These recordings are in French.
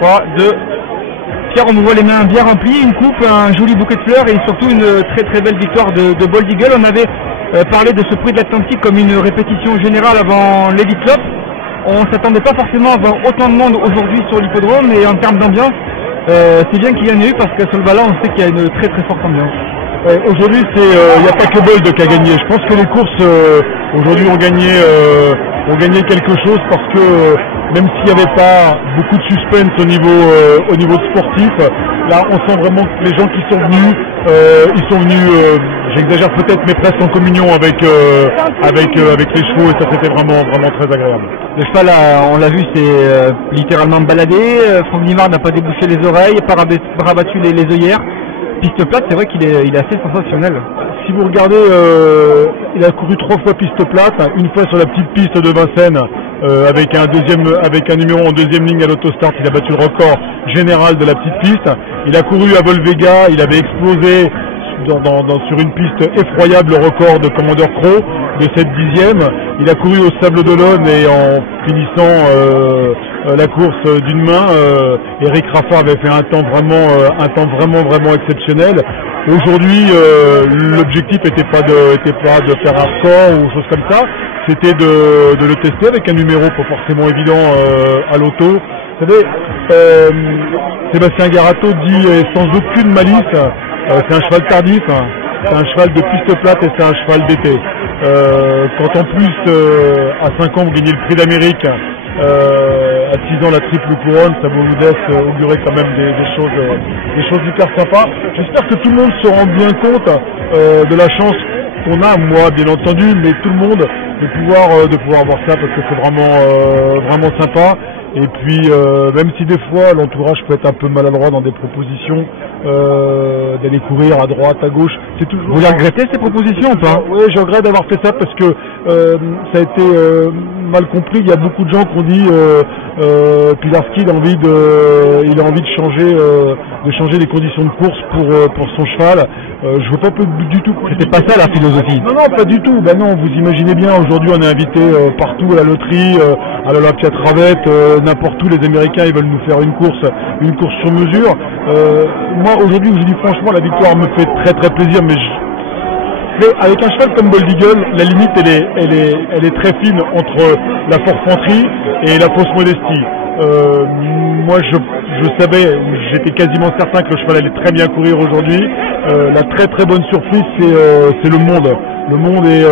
3, 2. Pierre, on nous voit les mains bien remplies, une coupe, un joli bouquet de fleurs et surtout une très belle victoire de Bold Eagle. On avait parlé de ce prix de l'Atlantique comme une répétition générale avant l'Elite Club. On ne s'attendait pas forcément à avoir autant de monde aujourd'hui sur l'hippodrome et en termes d'ambiance, c'est bien qu'il y en ait eu parce que sur le ballon, on sait qu'il y a une très forte ambiance. Aujourd'hui, il n'y a pas que Bold qui a gagné. Je pense que les courses aujourd'hui ont gagné quelque chose parce que même s'il n'y avait pas beaucoup de suspense au niveau sportif, là on sent vraiment que les gens qui sont venus, j'exagère peut-être, mais presque en communion avec les chevaux et ça c'était vraiment très agréable. Le cheval, on l'a vu, c'est littéralement baladé. Franck Nimard n'a pas débouché les oreilles, pas rabattu les œillères. Piste plate, c'est vrai qu'il est assez sensationnel. Si vous regardez, il a couru 3 fois piste plate, une fois sur la petite piste de Vincennes, avec un numéro en deuxième ligne à l'autostart, il a battu le record général de la petite piste. Il a couru à Volvega, il avait explosé sur une piste effroyable le record de Commandeur Crow de cette 10e. Il a couru au Sable d'Olonne et en finissant la course d'une main, Eric Raffard avait fait un temps vraiment exceptionnel. Aujourd'hui, l'objectif n'était pas de faire un score ou chose comme ça, c'était de le tester avec un numéro pas forcément évident à l'auto. Vous savez, Sébastien Garato dit sans aucune malice, c'est un cheval tardif, c'est un cheval de piste plate et c'est un cheval d'été. Quand en plus à 5 ans vous gagnez le prix d'Amérique, à 6 ans la triple couronne, ça vous laisse augurer quand même des choses hyper sympas. J'espère que tout le monde se rend bien compte de la chance qu'on a, moi bien entendu, mais tout le monde, de pouvoir voir ça parce que c'est vraiment sympa. Et puis même si des fois l'entourage peut être un peu maladroit dans des propositions, d'aller courir à droite, à gauche, c'est toujours... Vous regrettez ces propositions ou pas? Oui, je regrette d'avoir fait ça parce que ça a été mal compris. Il y a beaucoup de gens qui ont dit Pilarski il a envie de changer les conditions de course pour son cheval. Je veux pas du tout. C'était pas ça la philosophie. Non, pas du tout. Ben non, vous imaginez bien. Aujourd'hui, on est invité partout à la loterie, à l'Olympia Travette, n'importe où. Les Américains, ils veulent nous faire une course sur mesure. Moi, aujourd'hui, je vous dis franchement, la victoire me fait très plaisir, mais avec un cheval comme Bold Eagle, la limite, elle est très fine entre la forfanterie et la fausse modestie. Moi, je savais, j'étais quasiment certain que le cheval allait très bien courir aujourd'hui. La très bonne surprise, c'est le monde. Le monde est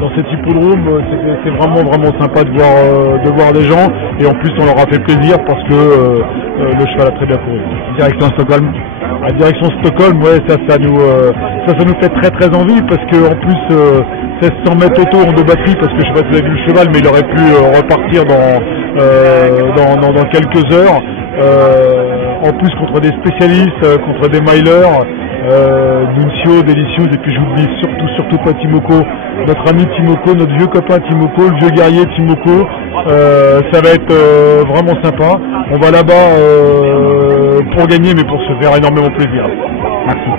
dans cet hippodrome, c'est vraiment sympa de voir les gens. Et en plus, on leur a fait plaisir parce que le cheval a très bien couru. Direction Stockholm. À direction Stockholm, ouais, ça nous fait très envie parce que en plus 1600 mètres auto en 2 batteries, parce que je sais pas si vous avez vu le cheval, mais il aurait pu repartir dans quelques heures. En plus contre des spécialistes, contre des milers, Nuncio, Delicious, et puis j'oublie surtout pas Timoko, notre ami Timoko, notre vieux copain Timoko, le vieux guerrier Timoko. Ça va être vraiment sympa. On va là-bas pour gagner, mais pour se faire énormément plaisir. Merci.